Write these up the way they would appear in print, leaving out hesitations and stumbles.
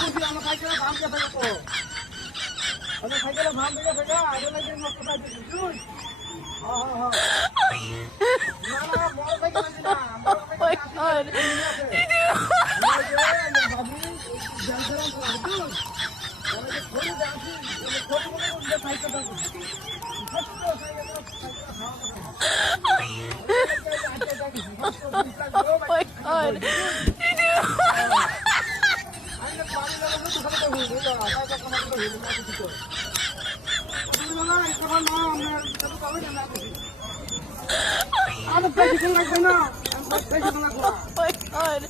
বুঝি আমার সাইকেলে ভাম কে ফেলে তো আমার সাইকেলে ভাম দিয়ে ফেলে আগে লাগে নষ্ট করে দিছিস তুই হ্যাঁ হ্যাঁ না না বড় সাইকেল আছে না my god. ভাবি জানতাম তো আমি খোঁজে যাচ্ছি খোঁজ করে সাইকেলটা Oh my god. I'm president like right now. I'm president like Oh my god.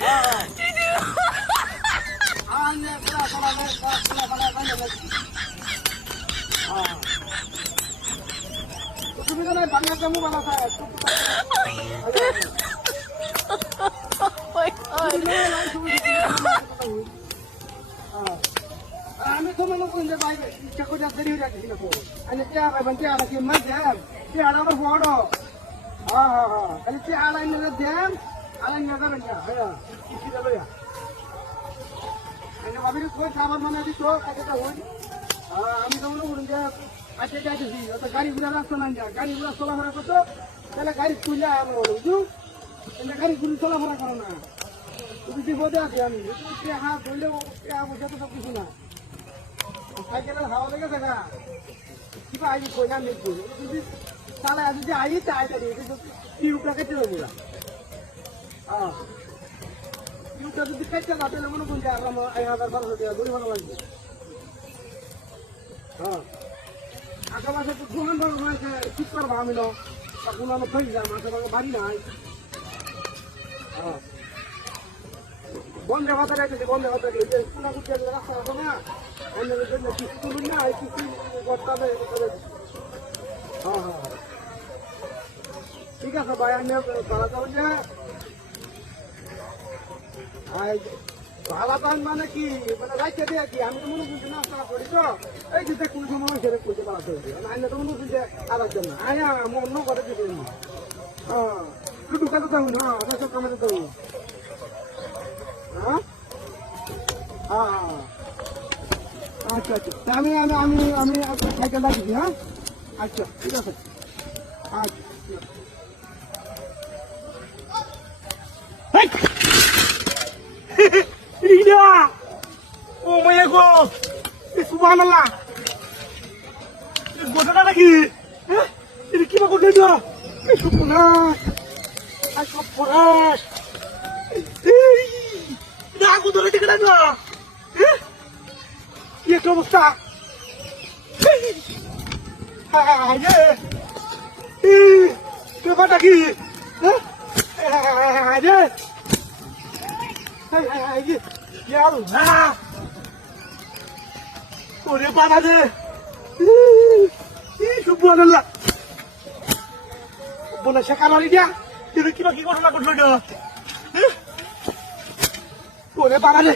তুমি তো না বাংলা কামু বানা খায় Oh my god. আমি তো মনে করি যে ভাই ইচ্ছা করে দেরি হয়ে যাচ্ছে না তো আমি চা ভাই বন্ধে আর কি মাঝে কি আর আমার বড় হ্যাঁ হ্যাঁ হ্যাঁ খালি কি আলাই নিয়ে দেন আলাই নিয়ে যাবেন না হ্যাঁ কি যাবে আমি ভাবি কই খাবার মানে দিছো কাজটা হই আমি তো মনে করি যে আজকে যাইতেছি তো গাড়ি ঘোড়া রাস্তা নাই যা গাড়ি ঘোড়া চলাফেরা করছো তাহলে গাড়ি তুলে আমার বলো বুঝছো তাহলে গাড়ি ঘুরে চলাফেরা করো না তুমি বিপদে আছি আমি হাত ধরলেও বসে তো সব কিছু না সাইকেলের হাওয়া লেগে থাকা কিবা আই কই না মেঘ যদি তাহলে আজ যে আই চাই তাই টিউবটা কেটে দেবো হ্যাঁ টিউবটা যদি কেটে না তাহলে মনে করুন যে আমার 1000-1200 টাকা গরিব ভালো লাগবে হ্যাঁ আশেপাশে তো দোকান ভালো হয়েছে ঠিক করবো আমি না তখন আমার ফেলে যাম আশেপাশে বাড়ি নাই হ্যাঁ বন্ধে ভাতা রেখেছে বন্ধে ভাতা রেখেছে কোনা কুচিয়া রাস্তা আছে না এর জন্য কিছু তুলুন না এই কিছু করতে হ্যাঁ হ্যাঁ ঠিক আছে ভাই আমি ভাড়া যাবো যে ভাড়া পান মানে কি মানে রাইতে দিয়ে কি আমি তো মনে করছি নাস্তা করি তো এই যে কোন সময় সেরে করতে পারা চলছে আমি তো মনে করছি যে আবার জন্য আয়া অন্য করে দিতে হ্যাঁ শুধু কাজে যাবো না আমার সব কামাতে যাবো হ্যাঁ হ্যাঁ আচ্ছা আচ্ছা আমি আমি আমি আমি সাইকেল রাখছি হ্যাঁ আচ্ছা ঠিক আছে আচ্ছা ও মাই গড সুবহানাল্লাহ গোটাটা নাকি হ্যাঁ এটা কি করতে দিও সুবহানাল্লাহ আই সব পড়াস না গোটাটা দেখে না হ্যাঁ কি একটা অবস্থা ব্যাপারটা কি হ্যাঁ ওরে বাবা রে সুবহানাল্লাহ বলে শেখানো দিয়া কিন্তু কিবা কি ঘটনা ঘটলো না ওরে বাবা রে